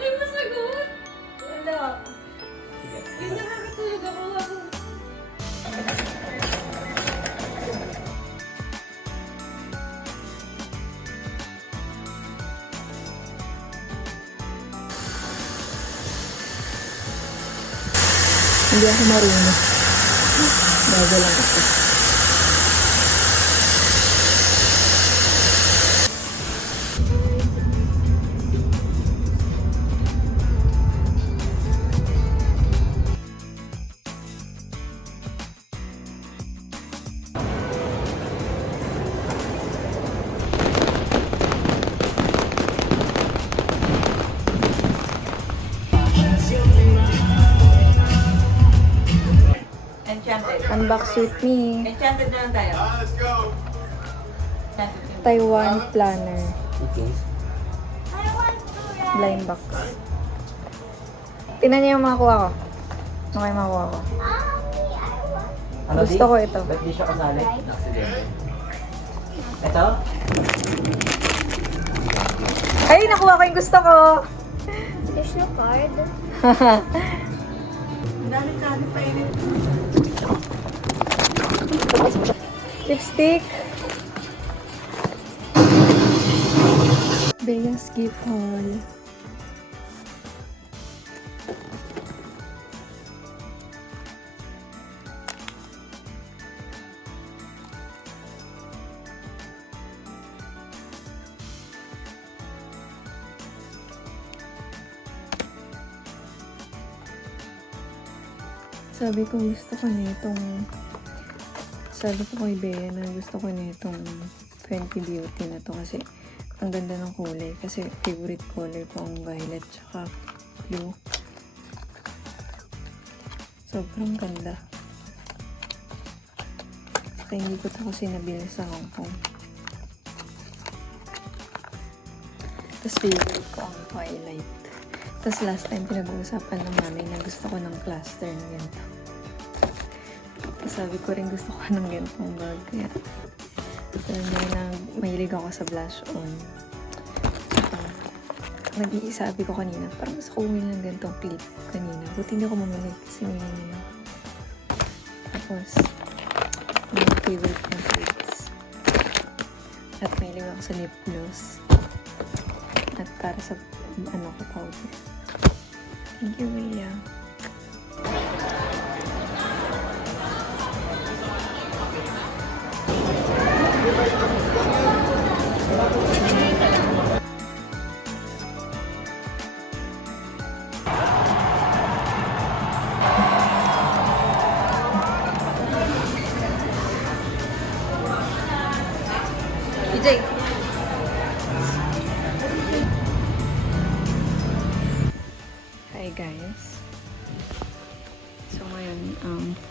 Ay, masagot! Wala. Yung nakakatulog ako. Hindi ako marunong. Bago lang ako. Enchanted. Unbox with me. Enchanted na lang tayo. Let's go. Enchanted. Taiwan planner. Okay. Blind box. Tingnan niyo yung makuha ko. Ano kayo makuha ko? Gusto ko ito. Ba't di siya kasali? Aksidente. Ito? Ay, nakuha ko yung gusto ko! Tissue card. Ang dami pa init. Lipstick. Bea's gift haul. Sabi ko gusto ko kay Bea na gusto ko nitong Fenty Beauty na to kasi ang ganda ng kulay. Kasi favorite color ko ang violet tsaka blue. Sobrang ganda. Kaya hindi ko to kasi nabili sa Hong Kong. Tapos favorite ko ang Twilight. Tapos last time pinag-uusapan lang namin na gusto ko ng cluster na ganito. Tapos sabi ko rin gusto ko ng ganitong bag. Kaya alam niyo na mahilig ako sa blush on. Nag-iisabi ko kanina, parang mas ko bumili ng ganitong clip kanina. Buti hindi ako mamili kasi may tapos mga favorite na clips. At mahilig ako sa lip gloss. At para sa ko powder. Thank you, Rhea. DJ. Hi guys. So ngayon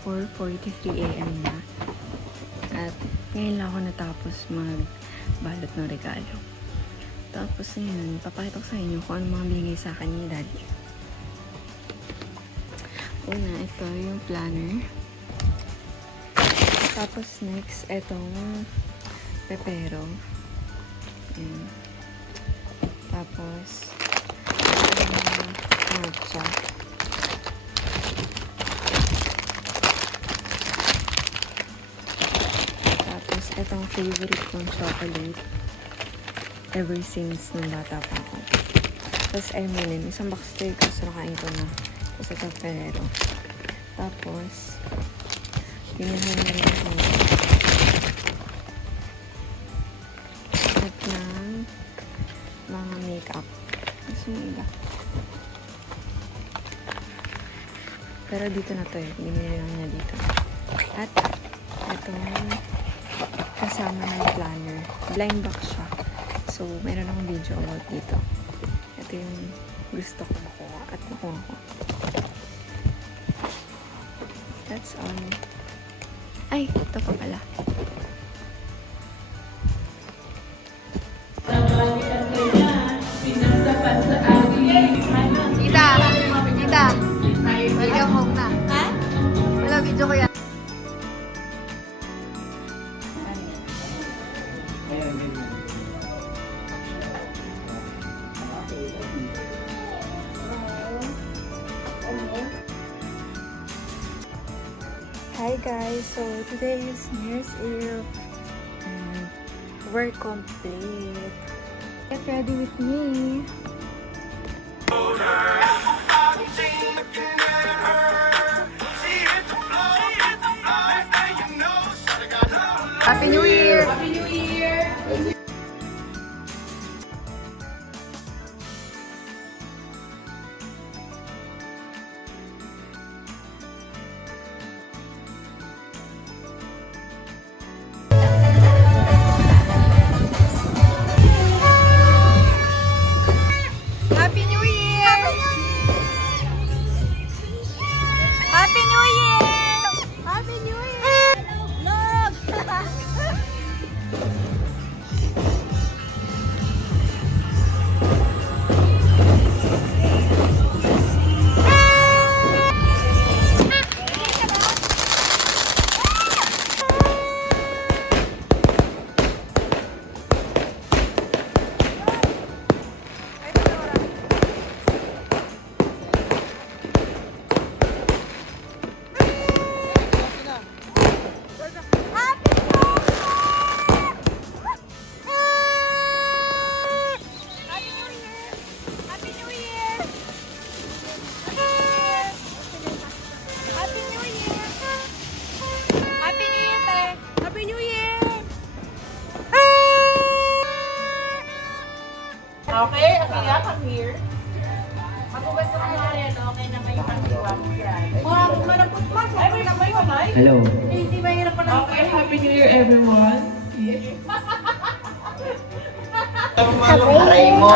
4:43 AM na. At ngayon lang ako natapos magbalot ng regalo. Tapos ngayon, papakita ko sa inyo kung ano mga binigay sa akin ni Daddy. Una, ito yung planner. Tapos next, itong pepero. Ayan. Tapos matcha. Tapos itong favorite kong chocolate ever since nung bata pa ako. Tapos M&M, isang box to kasi nakain ko na. Tapos ito Ferrero. Tapos pinahan na rin ako at ng mga makeup. Tapos yung iba. Pero dito na to eh. Binili lang niya dito. At itong kasama ng planner. Blind box siya. So, meron akong video about dito. Ito yung gusto ko makuha at nakuha ko. That's all. Ay, ito pa pala. Kita! Kita! Welcome home na. Ha? Wala, video ko yan. guys, so today is New Year's Eve and we're complete. Get ready with me. Happy New Year! Happy New Year! Happy New Year! Happy New Year! Happy New Year! Look! Happy New Year! Happy New Year! Happy New Year, te! Happy New Year! Okay, come here. Magubad ka mga yan, okay na kayo pag-iwa mo yan. Mga malambot mas, ay may kamay kamay. Hello. Hindi mahirap pa lang. Okay, Happy New Year everyone. Aray mo.